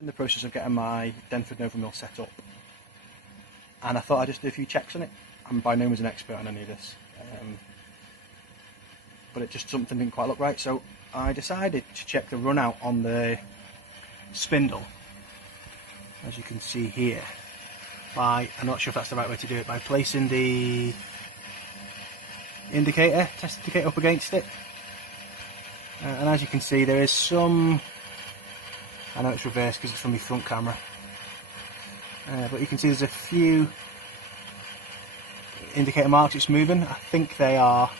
In the process of getting my Novamill set up, and I thought I'd just do a few checks on it. I'm by no means an expert on any of this, but it just something didn't quite look right, so I decided to check the run out on the spindle, as you can see here, I'm not sure if that's the right way to do it, by placing the test indicator up against it, and as you can see there is some, I know it's reversed because it's from my front camera, but you can see there's a few indicator marks it's moving. I think they are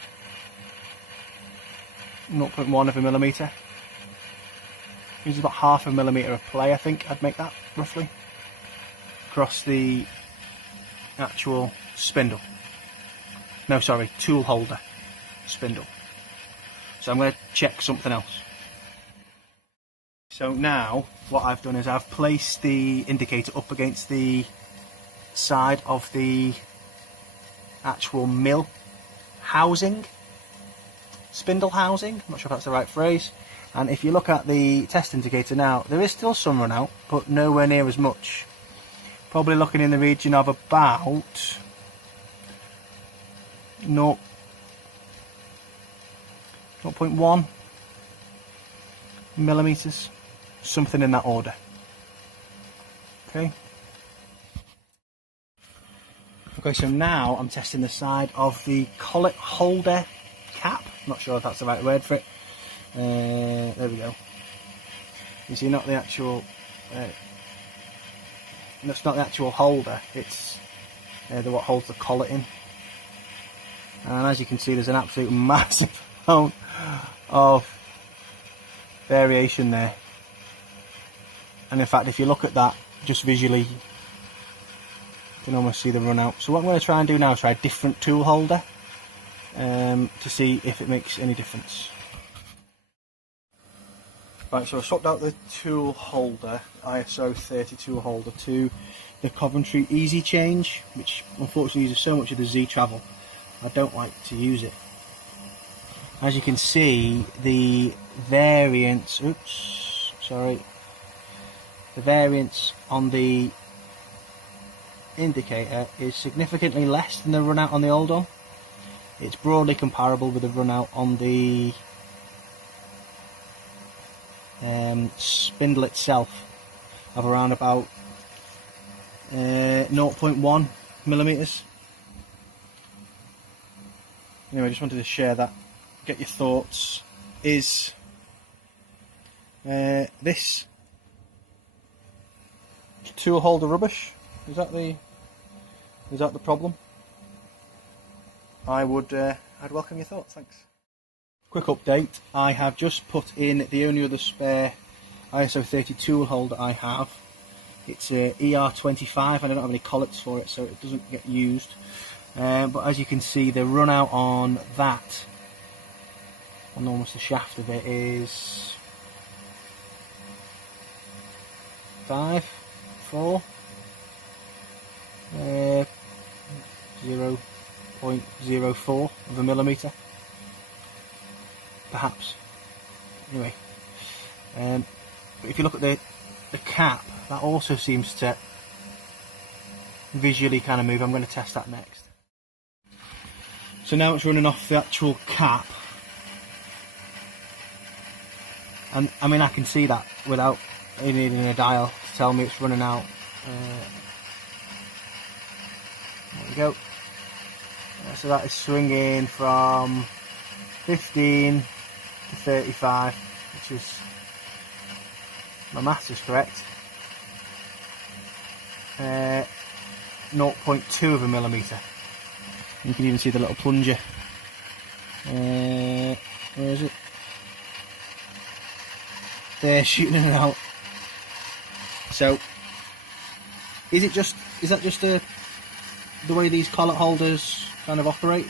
0.1 of a millimetre. It's about half a millimetre of play, I think I'd make that roughly, across the actual spindle. No, sorry, tool holder spindle. So I'm going to check something else. So now what I've done is I've placed the indicator up against the side of the actual mill housing, spindle housing, I'm not sure if that's the right phrase, and if you look at the test indicator now, there is still some run out, but nowhere near as much. Probably looking in the region of about 0.1 millimeters. Something in that order. Okay, so now I'm testing the side of the collet holder cap. I'm not sure if that's the right word for it. There we go. You see, not the actual that's not the actual holder, it's what holds the collet in. And as you can see, there's an absolute massive amount of variation there. And in fact, if you look at that just visually, you can almost see the run out. So what I'm going to try and do now is try a different tool holder to see if it makes any difference. Right, so I swapped out the tool holder, ISO 30 tool holder, to the Coventry Easy Change, which unfortunately uses so much of the Z travel. I don't like to use it. As you can see, the variance, the variance on the indicator is significantly less than the run out on the old one. It's broadly comparable with the run out on the spindle itself of around about 0.1 millimeters. Anyway, I just wanted to share that, get your thoughts. Is this tool holder rubbish? Is that the problem? I'd welcome your thoughts. Thanks. Quick update, I have just put in the only other spare ISO 30 tool holder I have. It's a ER25 and I don't have any collets for it, so it doesn't get used. But as you can see, the run out on that, on almost the shaft of it, is 0.04 of a millimetre, perhaps. Anyway, but if you look at the cap, that also seems to visually kind of move. I'm going to test that next. So now it's running off the actual cap, and I mean I can see that without needing a dial to tell me it's running out. There we go. So that is swinging from 15 to 35, which is, my maths is correct, 0.2 of a millimetre. You can even see the little plunger. Where is it? There, shooting in and out. So, is that just the way these collet holders kind of operate?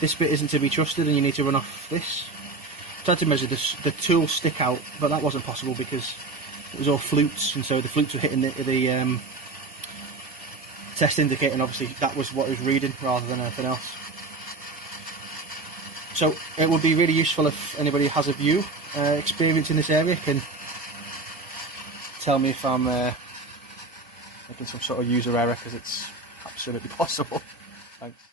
This bit isn't to be trusted, and you need to run off this. I tried to measure the tool stick out, but that wasn't possible because it was all flutes, and so the flutes were hitting the test indicator, and obviously that was what it was reading rather than anything else. So it would be really useful if anybody has a view, experience in this area, can tell me if I'm making some sort of user error, because it's absolutely possible. Thanks.